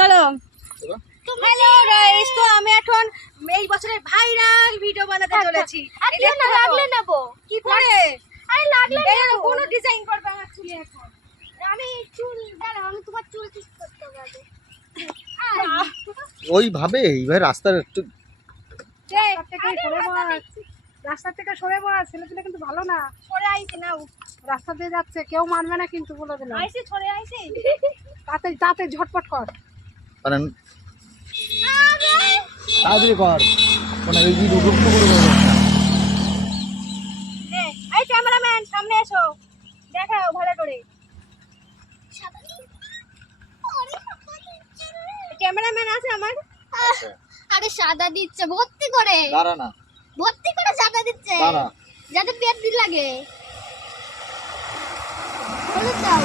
চলো। Hello guys তো আমি এখন এই বছরের ভাইরাল ভিডিও বানাতে চলেছি। এই না দেখতে লাগলে পাবো। কি করে? আরে লাগলে এই নেব। ডিজাইন করবে আমার চুলে এখন। আমি চুল দাঁড়াও আমি তোমার চুল ঠিক করতে পারব ওইভাবে এইভাবে রাস্তার একটু রাস্তা থেকে সরে বল ছেলে পেলে কিন্তু ভালো না। সরে আইছি নাও রাস্তা দিয়ে যাচ্ছে কেউ মানবে না কিন্তু বলে দিলাম। আইছি সরে আইছি। তাতে তাতে ঝটপট কর। মানে তাড়াতাড়ি কর। মানে এই যে রুটুক করে করব এই ক্যামেরাম্যান সামনে এসো। দেখাও ভালো করে। ক্যামেরাম্যান আছে আমার? আরে সাদা দিচ্ছে ভর্তি করে। দাঁড়া না। ভর্তি করে সাদা দিচ্ছে। দাঁড়া। যাতে পেট লাগে হলুদ দাও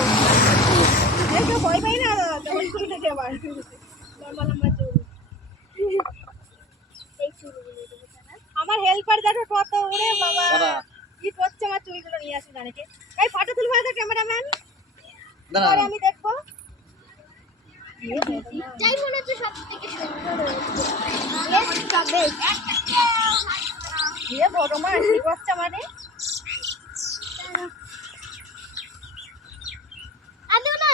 এই তো ভয় পাই না। আমার হেল্পার দেখো কত উড়ে বাবা। কি করছে আমার চুলগুলো নিয়ে আসি জানিকে এই ফটো তুলবে তো ক্যামেরাম্যান আমি দেখব। যাই মনে হচ্ছে সব থেকে সুন্দর বড় মা কি করছে আমারে আদৌ না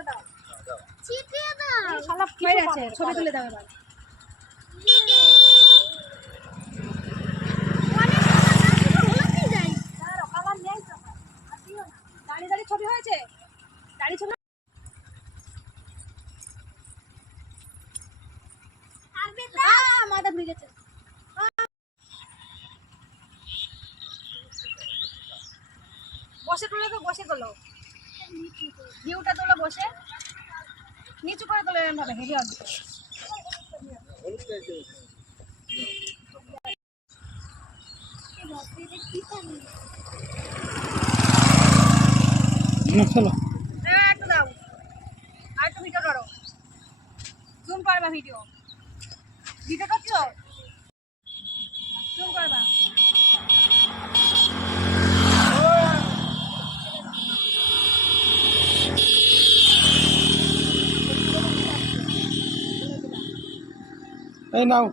দাও। শালা হয়ে ছবি তুলে দাও এবার হলুদই যাই দাঁড়াও, কালার নেই তো আমার। আর দিও না। দাঁড়িয়ে দাঁড়িয়ে ছবি হয়েছে দাঁড়িয়ে ছবি আহ, মাথা গেছে বসে তোলো তো বসে তোলো। ভিউটা তোলো বসে। নিচু করে তোলো এরকম ভাবে হেভি আসবে চলো। হ্যাঁ একটু দাও। আর একটু ভিডিও করো জুম করবা ভিডিও। ভিডিও করছ জুম করবা। এই নাও।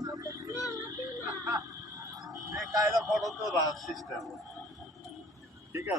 কায়দা ফটো তো সিস্টেম ঠিক আছে?